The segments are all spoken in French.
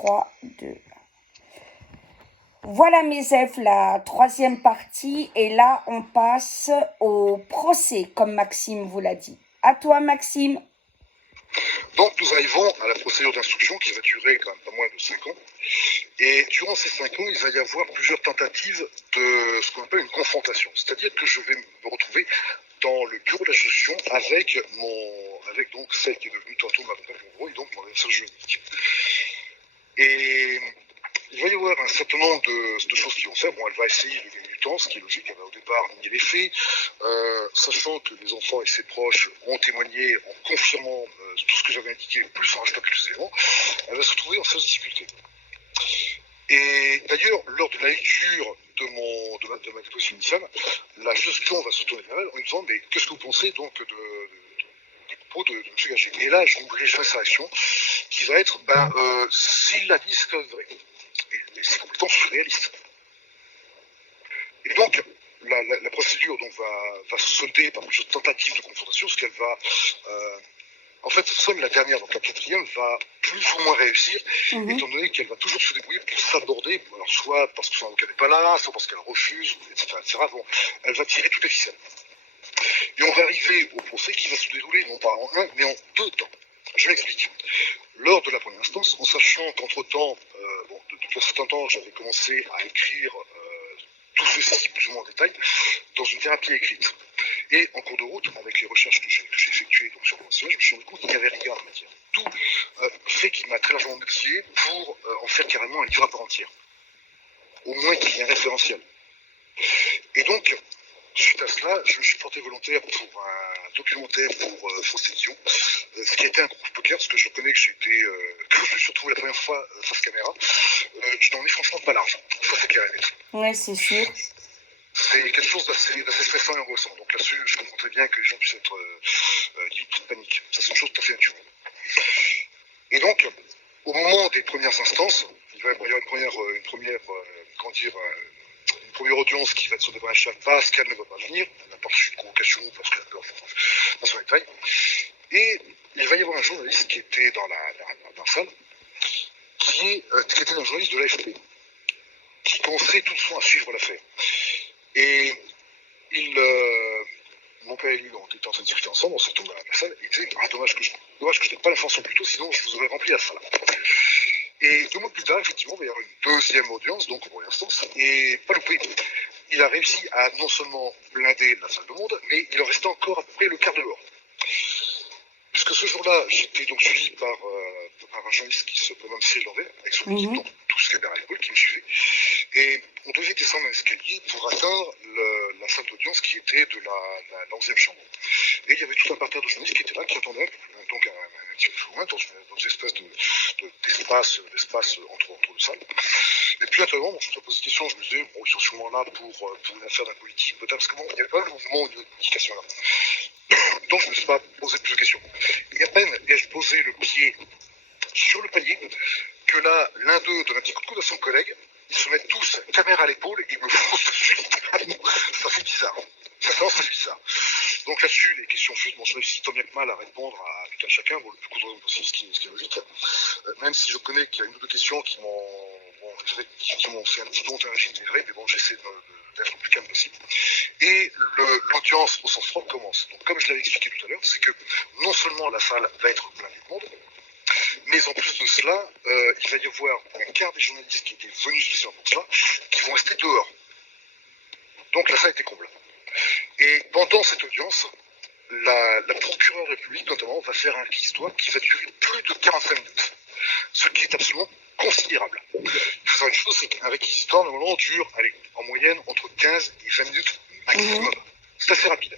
3, 2. Voilà mes F, la troisième partie. Et là, on passe au procès, comme Maxime vous l'a dit. À toi, Maxime. Donc nous arrivons à la procédure d'instruction qui va durer quand même pas moins de 5 ans. Et durant ces 5 ans, il va y avoir plusieurs tentatives de ce qu'on appelle une confrontation. C'est-à-dire que je vais me retrouver dans le bureau d'association avec donc celle qui est devenue tantôt ma compagne et donc mon adversaire juridique. Et il va y avoir un certain nombre de choses qui vont faire. Bon, elle va essayer de gagner du temps, ce qui est logique. Elle va au départ nier les faits, sachant que les enfants et ses proches ont témoigné en confirmant tout ce que j'avais indiqué, plus en rajoutant quelques éléments. Elle va se retrouver en phase de difficulté. Et d'ailleurs, lors de la lecture de ma déposition initiale, la juridiction va se tourner vers elle en lui disant mais qu'est-ce que vous pensez donc des propos de M. Gagé. Et là, je n'oublierai jamais sa réaction, qui va être s'il l'a dit, c'est quand même vrai. Et c'est complètement surréaliste. Et donc, la procédure donc, va se solder par plusieurs tentatives de confrontation, ce qu'elle va... en fait, seule la dernière, donc la quatrième, va plus ou moins réussir, étant donné qu'elle va toujours se débrouiller pour s'aborder, alors soit parce que son avocat n'est pas là, soit parce qu'elle refuse, etc., etc. Bon, elle va tirer toutes les ficelles. Et on va arriver au procès qui va se dérouler non pas en un, mais en 2 temps. Je m'explique. Lors de la première instance, en sachant qu'entre-temps, depuis un certain temps, j'avais commencé à écrire tout ceci plus ou moins en détail dans une thérapie écrite. Et en cours de route, avec les recherches que j'ai effectuées donc, sur le mensonge, je me suis rendu compte qu'il n'y avait rien en matière. Tout fait qu'il m'a très largement motivé pour en faire carrément un livre à part entière. Au moins qu'il y ait un référentiel. Et donc, suite à cela, je me suis porté volontaire pour un documentaire pour France Télévisions, ce qui a été un gros poker, parce que je reconnais que quand je me suis retrouvé la première fois face caméra, je n'en ai franchement pas large. Ça, c'est clair et net. Ouais, c'est sûr. C'est quelque chose d'assez stressant et angoissant. Donc là-dessus, je comprends très bien que les gens puissent être limite de panique. Ça, c'est une chose tout à fait naturelle. Et donc, au moment des premières instances, il va y avoir une première audience qui va être sur des branches parce qu'elle ne va pas venir, elle n'a pas reçu de convocation parce qu'elle a peur dans son détail. Et il va y avoir un journaliste qui était dans la salle, qui était un journaliste de l'AFP, qui commençait tout doucement à suivre l'affaire. Et mon père et lui, on était en train de discuter ensemble, on se retrouve dans la salle, et il disait dommage que je n'ai pas l'information plus tôt, sinon je vous aurais rempli la salle. Et 2 mois plus tard, effectivement, il va y avoir une deuxième audience, donc pour l'instance, et pas loupé. Il a réussi à non seulement blinder la salle de monde, mais il en restait encore à peu près le quart de l'heure. Puisque ce jour-là, j'étais donc suivi par un journaliste qui se prénomme Cyril Landais, avec son équipe, donc tous les caméras à l'épaule qui me suivaient. Et on devait descendre un escalier pour atteindre la salle d'audience qui était de la 11e chambre. Et il y avait tout un parterre de journalistes qui étaient là, qui attendaient, donc un petit peu plus loin, dans une espèce d'espace entre 2 salles. Et puis naturellement, je me posais des questions, je me disais, ils sont sûrement là pour une affaire d'un politique, peut-être, parce que il n'y avait pas le mouvement de communication là. Donc je ne me suis pas posé plus de questions. Et à peine ai-je posé le pied sur le palier que là, l'un d'eux donne un petit coup de coude à son collègue, ils se mettent tous caméra à l'épaule et ils me foncent dessus littéralement. Ça fait bizarre. Ça fait bizarre. Donc là-dessus, les questions fusent. Bon, je réussis tant bien que mal à répondre à tout un chacun, le plus court possible, ce qui est logique. Même si je connais qu'il y a une ou deux questions qui m'ont fait un petit peu monter un régime dégré, mais bon, j'essaie d'être le plus calme possible. Et l'audience au sens propre commence. Donc comme je l'avais expliqué tout à l'heure, c'est que non seulement la salle va être pleine du monde, mais en plus de cela, il va y avoir un quart des journalistes qui étaient venus spécialement pour cela, qui vont rester dehors. Donc la salle était comble. Et pendant cette audience, la procureure de la République, notamment, va faire un réquisitoire qui va durer plus de 45 minutes. Ce qui est absolument considérable. Il faut savoir une chose, c'est qu'un réquisitoire, normalement, dure, en moyenne, entre 15 et 20 minutes maximum. C'est assez rapide.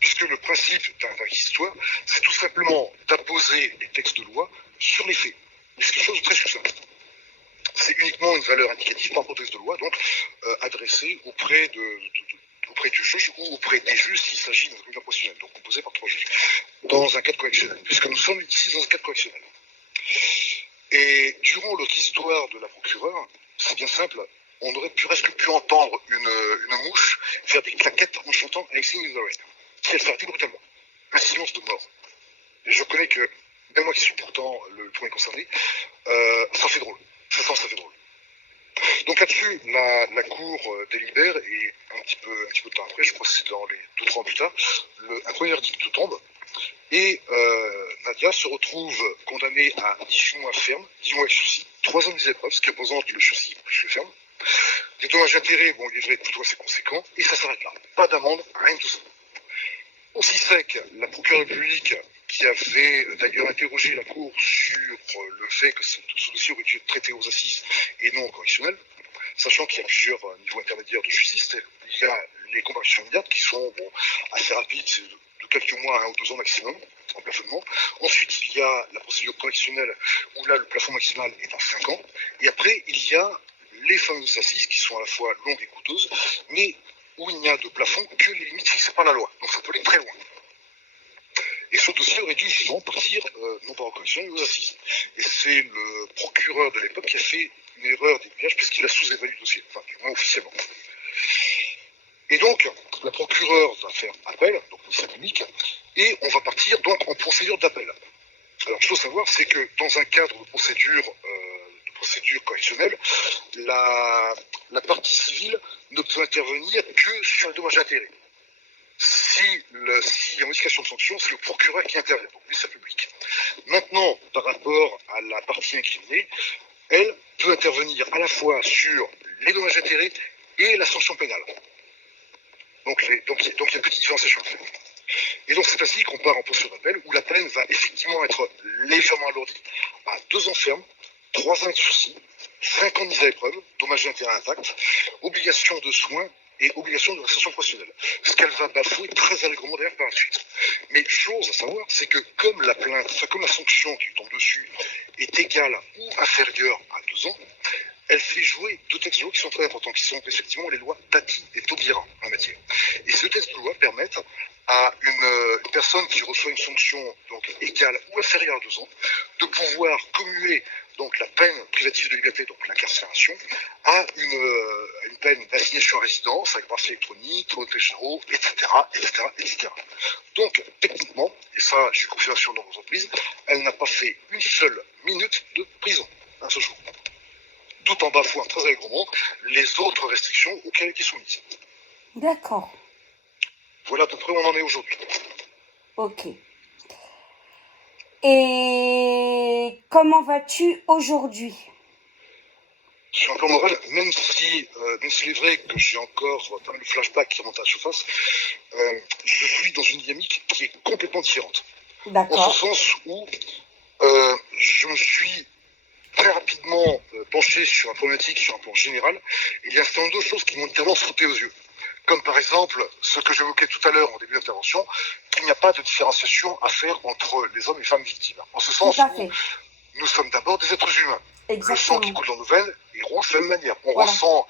Puisque le principe d'un réquisitoire, c'est tout simplement d'apposer les textes de loi sur les faits. Mais c'est quelque chose de très succinct. C'est uniquement une valeur indicative par rapport au texte de loi, donc adressée auprès du juge ou auprès des juges s'il s'agit d'un tribunal professionnel, donc composé par 3 juges, dans un cadre correctionnel, puisque nous sommes ici dans un cadre correctionnel. Et durant le réquisitoire de la procureure, c'est bien simple, on aurait presque pu entendre une mouche faire des claquettes en chantant I Sing in the Rain, qui elle s'arrêtait brutalement. Un silence de mort. Et je connais que et moi qui suis pourtant le premier concerné, ça fait drôle. Ça fait drôle. Donc là-dessus, la Cour délibère et un petit peu de temps après, je crois que c'est dans les 2-3 ans plus tard, un premier verdict tombe et Nadia se retrouve condamnée à 18 mois ferme, 10 mois avec sursis, 3 ans de épreuves, ce qui représente le sursis plus ferme. Des dommages d'intérêt, bon, il est plutôt assez conséquent, et ça s'arrête là. Pas d'amende, rien de tout ça. Aussi sec, la procureure publique, qui avait d'ailleurs interrogé la Cour sur le fait que ce dossier aurait dû être traité aux assises et non correctionnel, sachant qu'il y a plusieurs niveaux intermédiaires de justice. Il y a les comparutions immédiates qui sont assez rapides, c'est de quelques mois à 1 ou 2 ans maximum en plafonnement. Ensuite, il y a la procédure correctionnelle où là, le plafond maximal est à 5 ans. Et après, il y a les fameuses assises qui sont à la fois longues et coûteuses, mais où il n'y a de plafond que les limites fixées par la loi. Donc ça peut aller très loin. Et ce dossier aurait dû justement partir, non pas en correction, mais aux assises. Et c'est le procureur de l'époque qui a fait une erreur d'aiguillage puisqu'il a sous-évalué le dossier, enfin du moins officiellement. Et donc, la procureure va faire appel, donc ministère public, et on va partir donc en procédure d'appel. Alors, ce qu'il faut savoir, c'est que dans un cadre de procédure correctionnelle, la partie civile ne peut intervenir que sur les dommages d'intérêt. Si il y a modification de sanction, c'est le procureur qui intervient, donc le ministère public. Maintenant, par rapport à la partie incriminée, elle peut intervenir à la fois sur les dommages d'intérêt et la sanction pénale. Donc il y a une petite différenciation à faire. Et donc c'est ainsi qu'on part en procédure d'appel où la peine va effectivement être légèrement alourdie à 2 ans ferme, 3 ans avec sursis, 5 ans de mise à épreuve, dommages d'intérêt intact, obligation de soins et obligation de réinsertion professionnelle. Ce qu'elle va bafouer très allègrement d'ailleurs par la suite. Mais chose à savoir, c'est que comme la sanction qui tombe dessus est égale ou inférieure à 2 ans, elle fait jouer 2 textes de loi qui sont très importants, qui sont effectivement les lois Tati et Taubira en matière. Et ces 2 textes de loi permettent à une personne qui reçoit une sanction donc égale ou inférieure à 2 ans de pouvoir commuer donc la peine privative de liberté, donc l'incarcération, à une peine d'assignation à résidence avec bracelet électronique, protège-généraux, etc., etc., etc. Donc, techniquement, et ça, j'ai confirmation dans vos entreprises, elle n'a pas fait une seule minute de prison à ce jour. Tout en bafouant très allègrement les autres restrictions auxquelles elle était soumise. D'accord. Voilà à peu près où on en est aujourd'hui. Ok. Et comment vas-tu aujourd'hui? Je suis encore moral, même s'il est vrai que j'ai encore pas mal de flashbacks qui remontent à la surface, je suis dans une dynamique qui est complètement différente. D'accord. En ce sens où je me suis très rapidement penché sur un problématique, sur un plan général. Il y a un certain nombre de choses qui m'ont littéralement sauté aux yeux. Comme par exemple, ce que j'évoquais tout à l'heure en début d'intervention, qu'il n'y a pas de différenciation à faire entre les hommes et femmes victimes. En ce sens où nous sommes d'abord des êtres humains. Exactement. Le sang qui coule dans nos veines est rouge de la même manière. On ressent,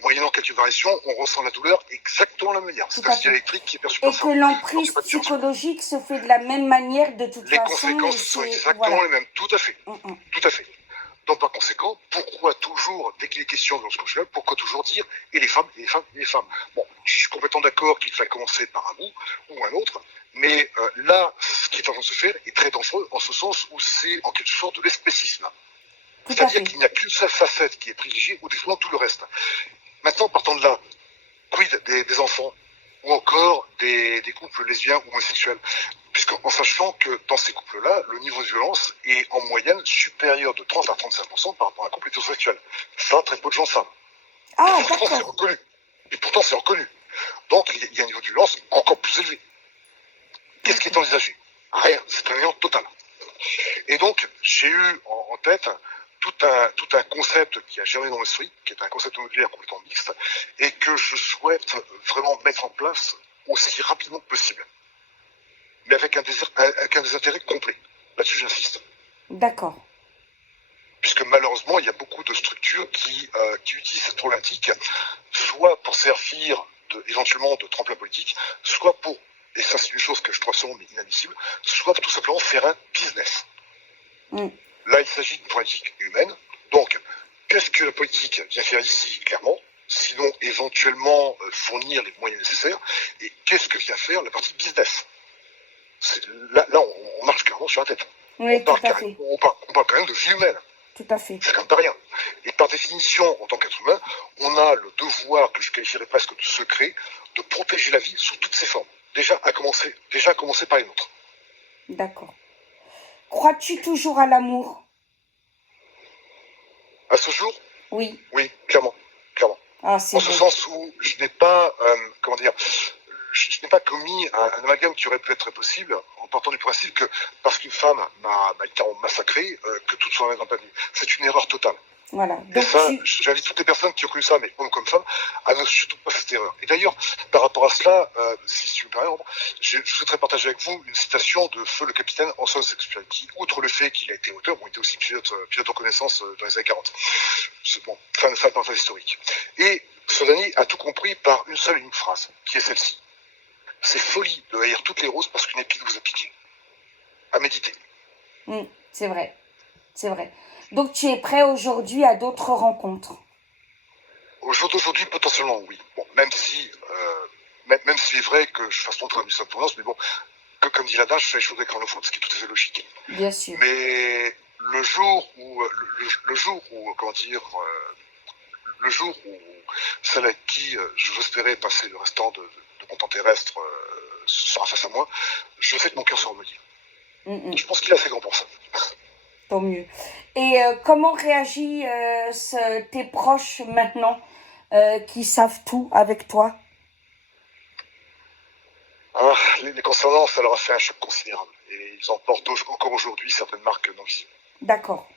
moyennant quelques variations, on ressent la douleur exactement de la même manière. C'est un signal électrique qui est perçu par ça. Et que l'emprise psychologique se fait de la même manière de toute façon. Les conséquences sont exactement les mêmes. Tout à fait. Tout à fait. Donc par conséquent, pourquoi toujours, dès qu'il est question de violence conjugale, pourquoi toujours dire et les femmes, et les femmes, et les femmes? Bon, je suis complètement d'accord qu'il faille commencer par un bout ou un autre, mais là, ce qui est en train de se faire est très dangereux en ce sens où c'est en quelque sorte de l'espécisme. C'est-à-dire qu'il n'y a qu'une seule facette qui est privilégiée au détriment de tout le reste. Maintenant, partant de là, quid des enfants ou encore des couples lesbiens ou homosexuels, puisqu'en sachant que dans ces couples-là, le niveau de violence est en moyenne supérieur de 30 à 35% par rapport à un couple hétérosexuel. Ça, très peu de gens savent. Ah, et pourtant, c'est reconnu. Et pourtant, c'est reconnu. Donc, il y a un niveau de violence encore plus élevé. Qu'est-ce qui est envisagé? Rien, c'est un néant total. Et donc, j'ai eu en tête tout un concept qui a germé dans l'esprit, qui est un concept modulaire complètement mixte, et que je souhaite vraiment mettre en place aussi rapidement que possible. Mais avec un désintérêt complet. Là-dessus, j'insiste. D'accord. Puisque malheureusement, il y a beaucoup de structures qui utilisent cette problématique, soit pour servir éventuellement de tremplin politique, soit pour, et ça c'est une chose que je trouve absolument inadmissible, soit pour tout simplement faire un business. Là, il s'agit d'une politique humaine. Donc, qu'est-ce que la politique vient faire ici, clairement? Sinon, éventuellement, fournir les moyens nécessaires. Et qu'est-ce que vient faire la partie business? Là, on marche clairement sur la tête. Oui, tout à fait. On parle quand même de vie humaine. Tout à fait. C'est quand même pas rien. Et par définition, en tant qu'être humain, on a le devoir, que je qualifierais presque de secret, de protéger la vie sous toutes ses formes. Déjà à commencer par les nôtres. D'accord. Crois-tu toujours à l'amour? À ce jour, Oui. oui, clairement. Ah, c'est En ce beau. sens où je n'ai pas, je n'ai pas commis un amalgame qui aurait pu être possible en partant du principe que parce qu'une femme m'a littéralement massacré, que tout soit dans panier. C'est une erreur totale. Voilà. Et Donc ça, j'invite toutes les personnes qui ont cru ça, mais hommes comme femmes, à ne surtout pas cette erreur. Et d'ailleurs, par rapport à cela, si tu me permets, je souhaiterais partager avec vous une citation de feu le capitaine Anson Shakespeare, qui, outre le fait qu'il a été auteur, bon, il était aussi pilote en connaissance dans les années 40. C'est bon, fin de parenthèse historique. Et Solani a tout compris par une seule et unique phrase, qui est celle-ci. C'est folie de haïr toutes les roses parce qu'une épine vous a piqué. À méditer. C'est vrai. C'est vrai. Donc tu es prêt aujourd'hui à d'autres rencontres? Au jour d'aujourd'hui, potentiellement, oui. Bon, même si il est vrai que je fasse mon travail de tendance, mais bon, comme dit l'adage, je fais les choses quand le faut, ce qui est tout à fait logique. Bien sûr. Mais le jour où, celle avec qui j'espérais passer le restant de mon temps terrestre sera face à moi, je sais que mon cœur sera modifié. Je pense qu'il est assez grand pour ça. Tant mieux. Et comment réagissent tes proches maintenant qui savent tout avec toi? Les concernant, ça leur a fait un choc considérable. Et ils en portent encore aujourd'hui certaines marques non visibles. D'accord.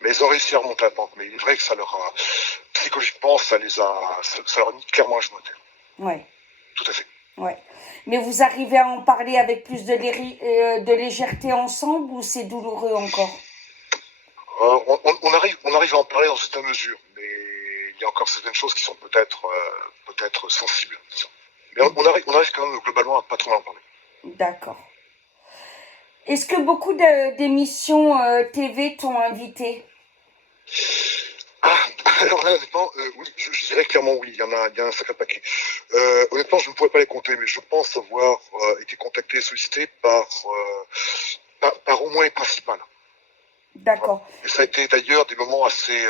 Mais ils ont réussi à remonter la pente. Mais il est vrai que ça leur a, psychologiquement, ça leur a mis clairement un genou à terre. Ouais. Tout à fait. Ouais. Mais vous arrivez à en parler avec plus de légèreté ensemble ou c'est douloureux encore? On arrive à en parler dans certaines mesures, mais il y a encore certaines choses qui sont peut-être sensibles, disons. Mais on arrive quand même globalement à pas trop mal en parler. D'accord. Est-ce que beaucoup d'émissions TV t'ont invité? Alors là, honnêtement, oui, je dirais clairement oui, il y a un sacré paquet. Honnêtement, je ne pourrais pas les compter, mais je pense avoir été contacté et sollicité par au moins les principales. D'accord. Et ça a été d'ailleurs des moments assez,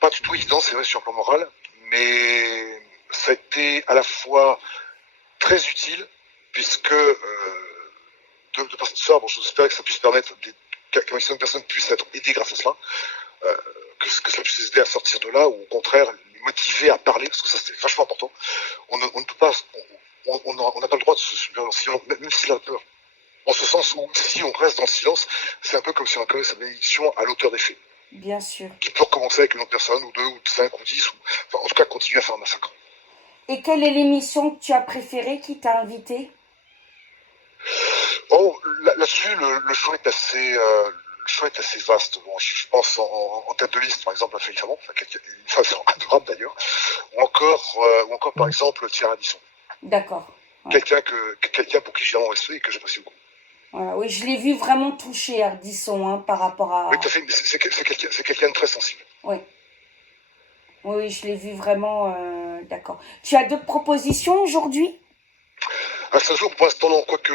pas du tout évidents, c'est vrai, sur le plan moral, mais ça a été à la fois très utile, puisque de par cette histoire, bon, j'espère que ça puisse permettre qu'un maximum de personnes puissent être aidées grâce à cela, que ça puisse les aider à sortir de là, ou au contraire, les motiver à parler, parce que ça c'est vachement important. On ne peut pas, on n'a pas le droit de se subir dans le silence, même s'il a peur. En ce sens où, si on reste dans le silence, c'est un peu comme si on accordait sa bénédiction à l'auteur des faits. Bien sûr. Qui peut recommencer avec une autre personne, ou deux, ou cinq, ou 10, enfin, en tout cas, continuer à faire un massacre. Et quelle est l'émission que tu as préférée qui t'a invité? Oh, là-dessus, le choix est assez vaste. Bon, je pense en tête de liste, par exemple, à Félix Savon, une femme adorable d'ailleurs, ou encore par exemple, Thierry Ardisson. D'accord. Ouais. Quelqu'un pour qui j'ai vraiment respect et que j'apprécie beaucoup. Voilà, oui, je l'ai vu vraiment touché, Ardisson, hein, par rapport à... Oui, tout à fait, mais c'est quelqu'un de très sensible. Oui. Oui, je l'ai vu vraiment... D'accord. Tu as d'autres propositions aujourd'hui? À ce jour, pour l'instant, non, quoique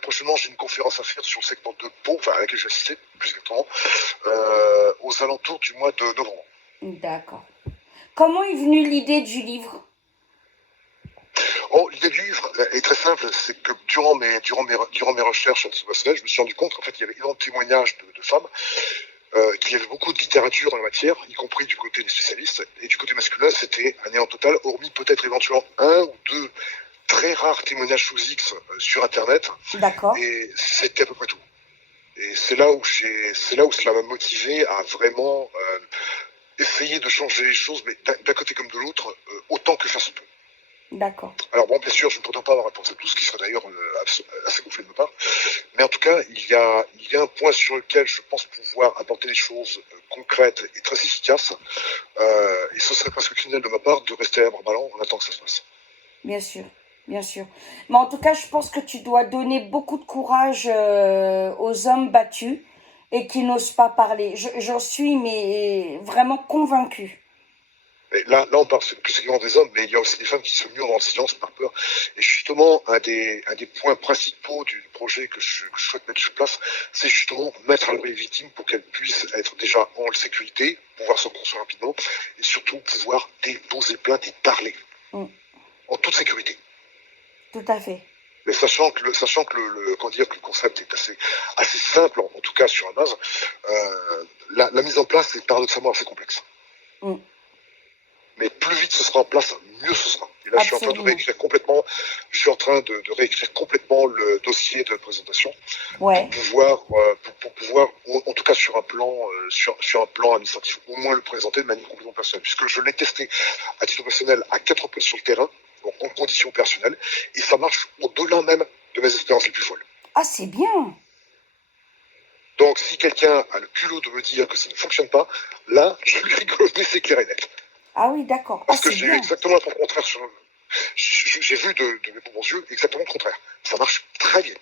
prochainement, j'ai une conférence à faire sur le secteur de Pau, enfin, à laquelle je vais assister, plus exactement, aux alentours du mois de novembre. D'accord. Comment est venue l'idée du livre? Oh, l'idée du livre est très simple, c'est que durant mes recherches personnelles, je me suis rendu compte qu'en fait, il y avait énormément de témoignages de femmes, qu'il y avait beaucoup de littérature en la matière, y compris du côté des spécialistes, et du côté masculin, c'était un néant total, hormis peut-être éventuellement un ou deux très rares témoignages sous X sur Internet. D'accord. Et c'était à peu près tout. Et c'est là où cela m'a motivé à vraiment essayer de changer les choses, mais d'un côté comme de l'autre, autant que faire se peut. D'accord. Alors bon, bien sûr, je ne prétends pas avoir réponse à tout, ce qui serait d'ailleurs assez gonflé de ma part. Mais en tout cas, il y a un point sur lequel je pense pouvoir apporter des choses concrètes et très efficaces. Et ce serait presque criminel de ma part de rester à bras ballants en attendant que ça se passe. Bien sûr. Bien sûr. Mais en tout cas, je pense que tu dois donner beaucoup de courage aux hommes battus et qui n'osent pas parler. J'en suis mais vraiment convaincue. Et là, on parle plus souvent des hommes, mais il y a aussi des femmes qui se murent dans le silence par peur. Et je suis justement, un des points principaux du projet que je souhaite mettre sur place, c'est justement mettre à l'abri les victimes pour qu'elles puissent être déjà en sécurité, pouvoir se construire rapidement, et surtout pouvoir déposer plainte et parler Mm. en toute sécurité. Tout à fait. Mais sachant que comment dire, que le concept est assez simple, en tout cas sur la base, la mise en place est paradoxalement assez complexe. Mm. Mais plus vite ce sera en place, mieux ce sera. Et là, je suis en train de Absolument. réécrire complètement, le dossier de présentation Ouais. pour pouvoir, en tout cas sur un plan, sur un plan administratif, au moins le présenter de manière complètement personnelle, puisque je l'ai testé à titre personnel à 4 reprises sur le terrain, donc en conditions personnelles, et ça marche au-delà même de mes expériences les plus folles. Ah, c'est bien. Donc, si quelqu'un a le culot de me dire que ça ne fonctionne pas, là, je lui rigole, mais c'est clair et net. Ah oui, d'accord. Ah, Parce que c'est j'ai eu bien. exactement le contraire j'ai vu de mes propres yeux exactement le contraire. Ça marche très bien.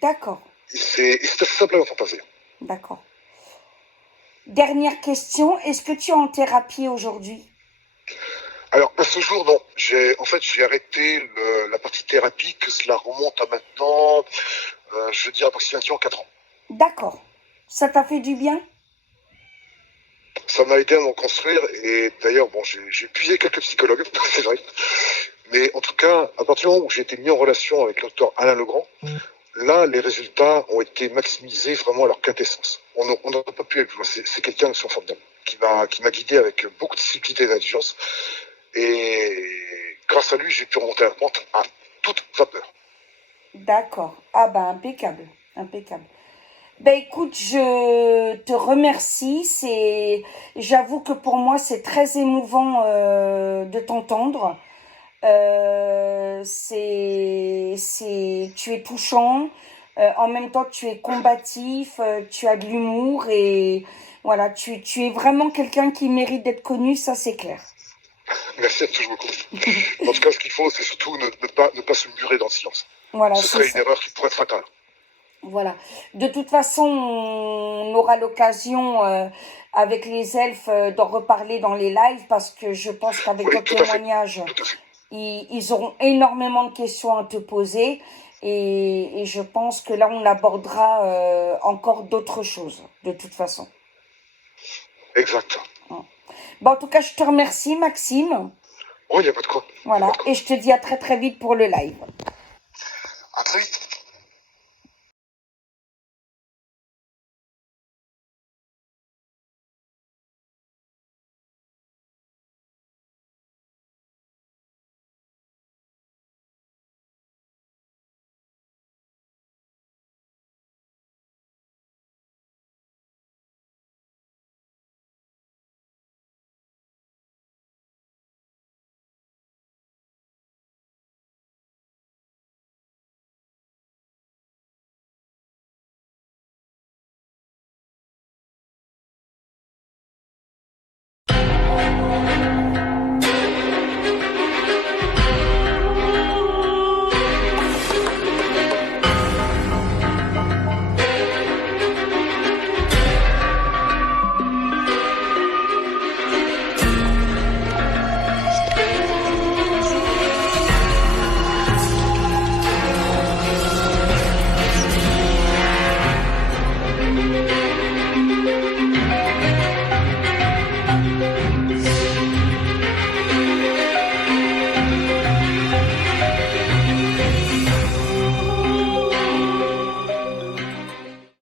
D'accord. Et c'est assez simple à mettre en place. D'accord. Dernière question. Est-ce que tu es en thérapie aujourd'hui? Alors, à ce jour, non. J'ai arrêté la partie thérapie, que cela remonte à maintenant, je veux dire approximativement 4 ans. D'accord. Ça t'a fait du bien? Ça m'a aidé à m'en construire, et d'ailleurs, bon, j'ai épuisé quelques psychologues, c'est vrai. Mais en tout cas, à partir du moment où j'ai été mis en relation avec le docteur Alain Legrand, là, les résultats ont été maximisés vraiment à leur quintessence. On n'a pas pu aller plus loin. C'est quelqu'un de formidable, qui m'a guidé avec beaucoup de simplicité et d'intelligence. Et grâce à lui, j'ai pu remonter la pente à toute vapeur. D'accord. Ah ben, impeccable. Impeccable. Ben écoute, je te remercie. J'avoue que pour moi, c'est très émouvant de t'entendre. Tu es touchant. En même temps, tu es combatif. Tu as de l'humour et voilà, tu es vraiment quelqu'un qui mérite d'être connu. Ça, c'est clair. Merci à tous beaucoup. En tout cas, ce qu'il faut, c'est surtout ne pas se murer dans le silence. Voilà, Ce c'est serait une ça. erreur qui pourrait être fatale. Voilà. De toute façon, on aura l'occasion avec les elfes d'en reparler dans les lives parce que je pense qu'avec Oui, ton tout à fait. témoignage, Tout à fait. ils auront énormément de questions à te poser et je pense que là, on abordera encore d'autres choses, de toute façon. Exact. Bon, en tout cas, je te remercie, Maxime. Oh, il n'y a pas de quoi. Voilà. Et je te dis à très très vite pour le live.